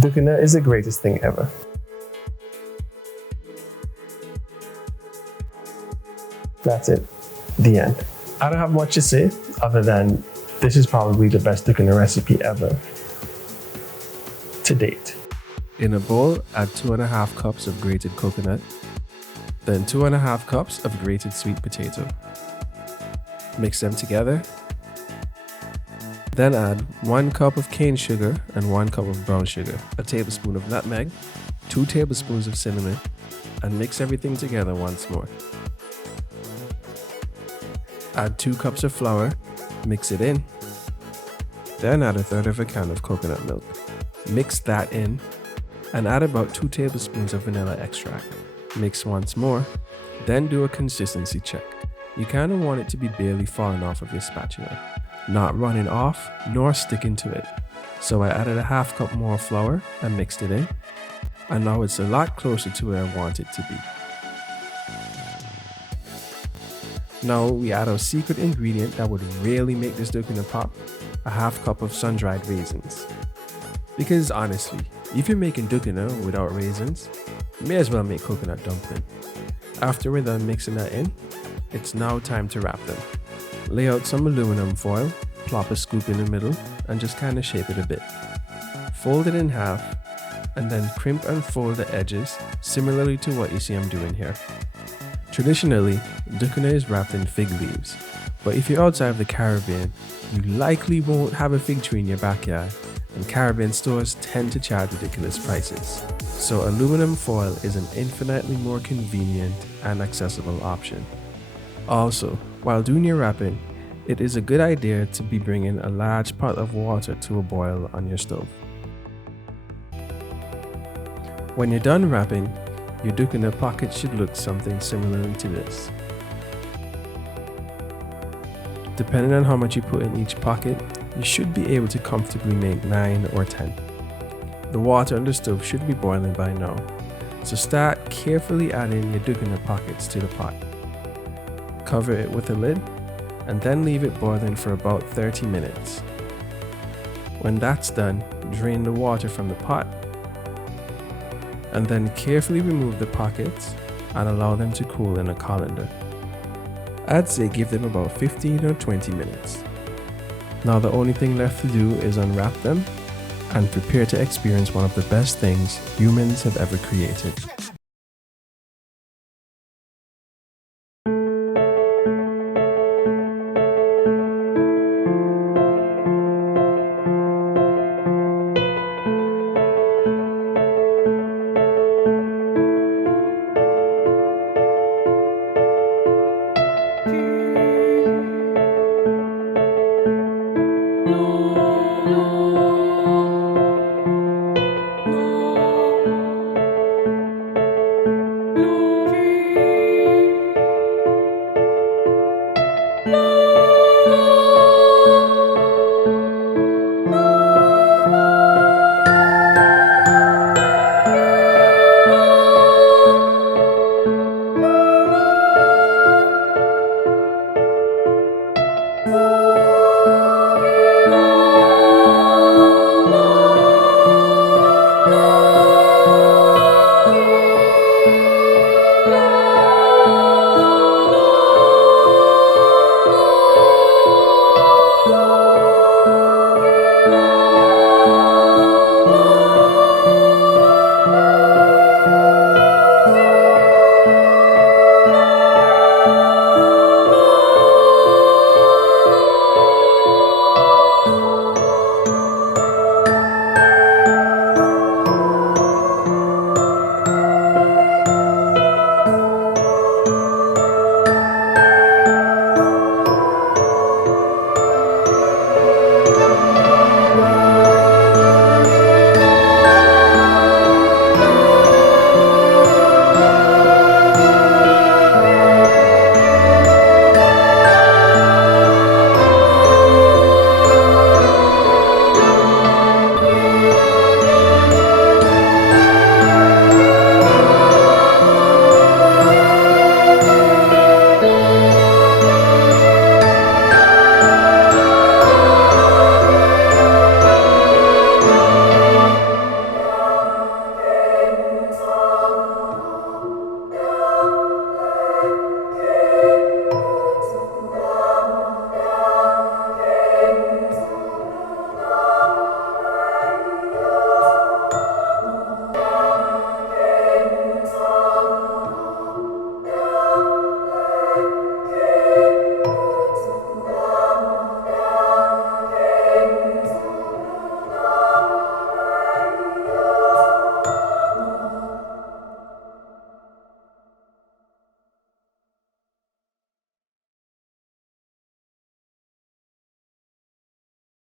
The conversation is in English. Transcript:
Ducana is the greatest thing ever. That's it. The end. I don't have much to say other than this is probably the best ducana recipe ever to date. In a bowl, add 2.5 cups of grated coconut, then 2.5 cups of grated sweet potato. Mix them together. Then add 1 cup of cane sugar and 1 cup of brown sugar, a tablespoon of nutmeg, 2 tablespoons of cinnamon, and mix everything together once more. Add 2 cups of flour, mix it in. Then add 1/3 of a can of coconut milk. Mix that in and add about 2 tablespoons of vanilla extract. Mix once more, then do a consistency check. You kind of want it to be barely falling off of your spatula, not running off nor sticking to it. So I added 1/2 cup more flour and mixed it in, and now it's a lot closer to where I want it to be. Now we add our secret ingredient that would really make this ducana pop, 1/2 cup of sun-dried raisins. Because honestly, if you're making ducana without raisins, you may as well make coconut dumpling. After we're done mixing that in, it's now time to wrap them. Lay out some aluminum foil, plop a scoop in the middle, and just kind of shape it a bit. Fold it in half, and then crimp and fold the edges, similarly to what you see I'm doing here. Traditionally, ducana is wrapped in fig leaves, but if you're outside of the Caribbean, you likely won't have a fig tree in your backyard, and Caribbean stores tend to charge ridiculous prices. So aluminum foil is an infinitely more convenient and accessible option. Also, while doing your wrapping, it is a good idea to be bringing a large pot of water to a boil on your stove. When you're done wrapping, your ducana pocket should look something similarly to this. Depending on how much you put in each pocket, you should be able to comfortably make 9 or 10. The water on the stove should be boiling by now, so start carefully adding your ducana pockets to the pot. Cover it with a lid, and then leave it boiling for about 30 minutes. When that's done, drain the water from the pot, and then carefully remove the pockets and allow them to cool in a colander. I'd say give them about 15 or 20 minutes. Now the only thing left to do is unwrap them and prepare to experience one of the best things humans have ever created.